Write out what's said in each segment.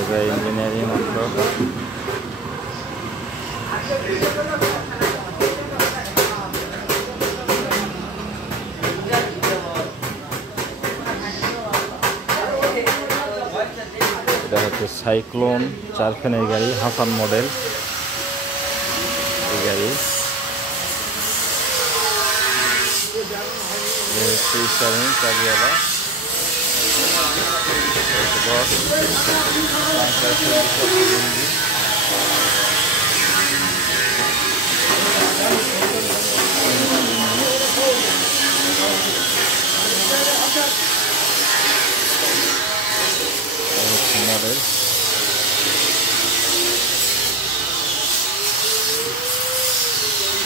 Highway engineering মাত্র। এটা হচ্ছে সাইক্লোন 4 ফ্যানের গাড়ি, হাসান মডেল এই গাড়ি। চাবিওয়ালা মডেল।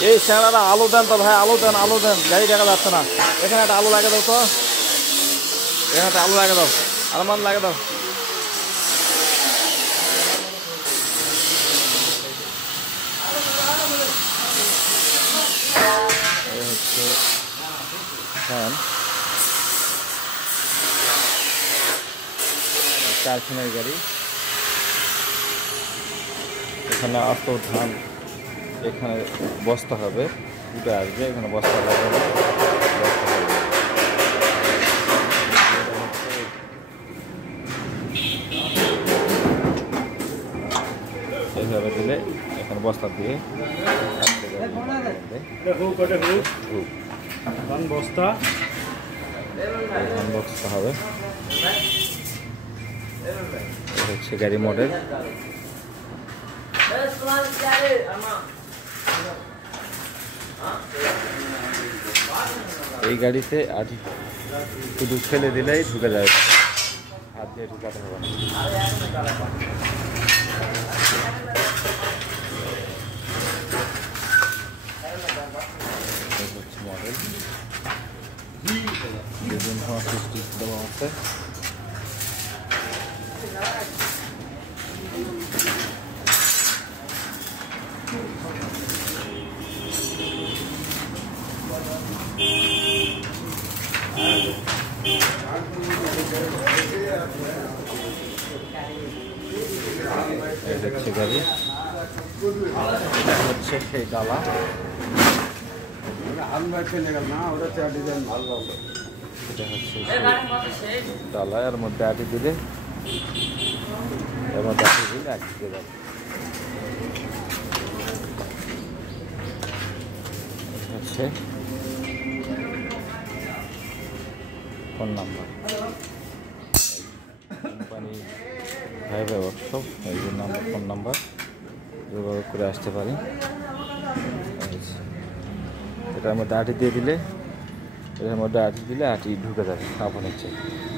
এই স্যাংরাটা আলো দেন তো ভাই, আলো দেন, আলো দেন, গাড়ি দেখা যাচ্ছে না। এখানে একটা আলো লাগে দাও তো, এখানে একটা আলো লাগে দাও, আরমান লাগে দাও। এই হচ্ছে ফ্যান, 4 ফ্যানের গাড়ি। এখানে আস্ত ধান এখানে বস্তা হবে, উঠে আসবে, এখানে বস্তা লাগাবে, এইভাবে দিলে এখানে বস্তা দিয়ে বস্তা হবে। হচ্ছে গাড়ি মডেল। এই গাড়িতে আটি শুধু ফেলে দিলেই ঢুকে যায়, হাত দিয়ে ঢুকাতে হবে না। মডেল বিভিন্ন সিস্টেম দেওয়া আছে। গাড়ি হচ্ছে সেই ডালা, এটা হচ্ছে ডালা, এর মধ্যে আটি দিলে, এর মধ্যে আটি দিলে আটি দিয়ে যাবে। হচ্ছে phone number, company highway workshop, এই যে নাম্বার, ফোন নাম্বার যোগাযোগ করে আসতে পারি। এটার মধ্যে আটি দিয়ে দিলে, এটার মধ্যে আটি দিলে আটি ঢুকে যাবে, আপন হচ্ছে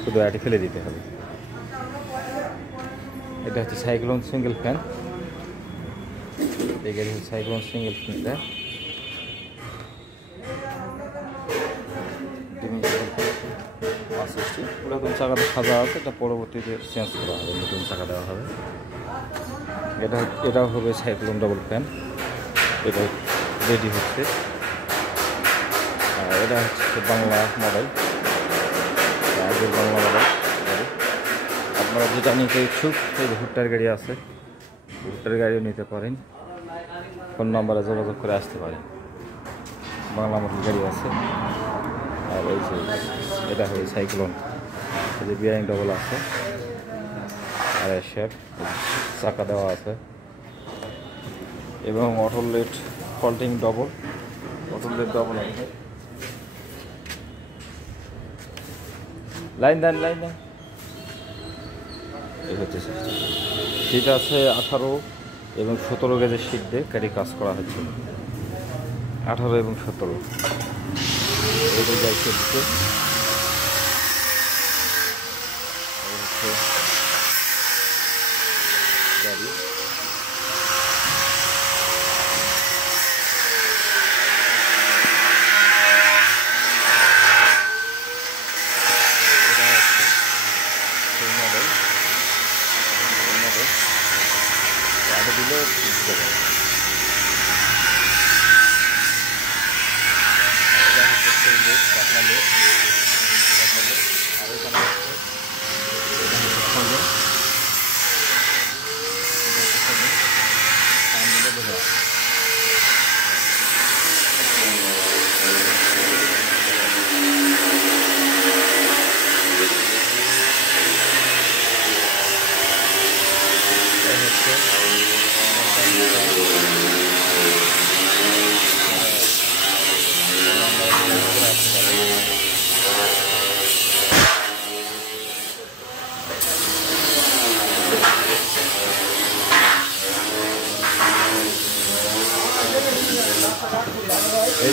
শুধু আটি ফেলে দিতে হবে। এটা হচ্ছে সাইক্লোন সিঙ্গেল ফ্যান, এই গাড়ি হচ্ছে সাইক্লোন সিঙ্গেল ফ্যান। পুরাতন চাকাটা সাজা আছে, এটা পরবর্তীতে চেঞ্জ করা হবে, নতুন চাকা দেওয়া হবে। এটাও হবে সাইক্লোন ডাবল ফ্যান, এটা রেডি হচ্ছে। আর এটা হচ্ছে বাংলা মডেল, আগের বাংলা মডেল। আপনারা যেটা নিতে ইচ্ছুক, এই ভুট্টার গাড়ি আছে, ভুট্টার গাড়িও নিতে পারেন, ফোন নাম্বারে যোগাযোগ করে আসতে পারেন। বাংলা মডেল গাড়ি আছে। আর এই যে এটা হবে সাইক্লোন, এই যে বিয়ারিং ডবল আছে, আর শেপ চাকা দেওয়া আছে, এবং অটো লেট ফল্টিং ডবল, অটো লেট ডবল আছে। লাইন দেন, লাইন দেন। এই হচ্ছে সিট আছে 18 এবং 17 গেজের সিট দিয়ে গাড়ি কাজ করা হচ্ছে, 18 এবং 17 এই যে গাড়ি দিচ্ছে। গাড়ি দিলে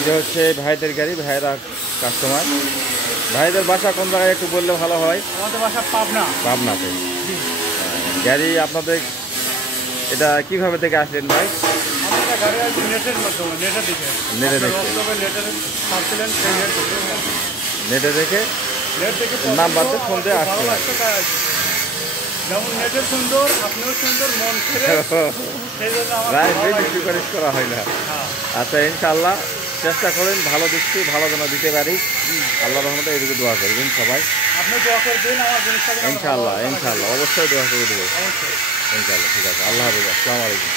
যে হচ্ছে ভাইদের গাড়ি, ভাইরা কাস্টমার। ভাইদের বাসা কোন জায়গায় একটু বললে ভালো হয়? আমাদের বাসা পাবনা। পাবনাতে। গাড়ি আপনাদের এটা কিভাবে থেকে আসলেন ভাই? আমাদের গাড়ি আছে নেটের মাধ্যমে, নেটে দেখে। নেটে দেখে? নেটে ছাড়ছিলেন, সেই নেট দেখে। নেটে দেখে নেট দেখে নাম্বার দিয়ে ফোন দিয়ে ভালো আসতে হয়। লাগছে তাই আসছে। যেমন নেটে সুন্দর, আপনিও সুন্দর, মন ফিরে, সেই জন্য আমার রাইট, ভালো বেশি লাগছে। সুপারিশ করা হয় না। হ্যাঁ। আচ্ছা, ইনশাআল্লাহ চেষ্টা করেন, ভালো দিচ্ছি, ভালো যেন দিতে পারি। আল্লাহর রহমতে এদিকে দোয়া করবেন সবাই। আপনি দোয়া করবেন আমার জিনিসটা যেন আমার ভালো ইনশাআল্লাহ, লাগে। ইনশাআল্লাহ অবশ্যই দোয়া করে দেবো। অবশ্যই। ইনশাআল্লাহ, ঠিক আছে। আল্লাহ হাফিজ, আসসালামু আলাইকুম।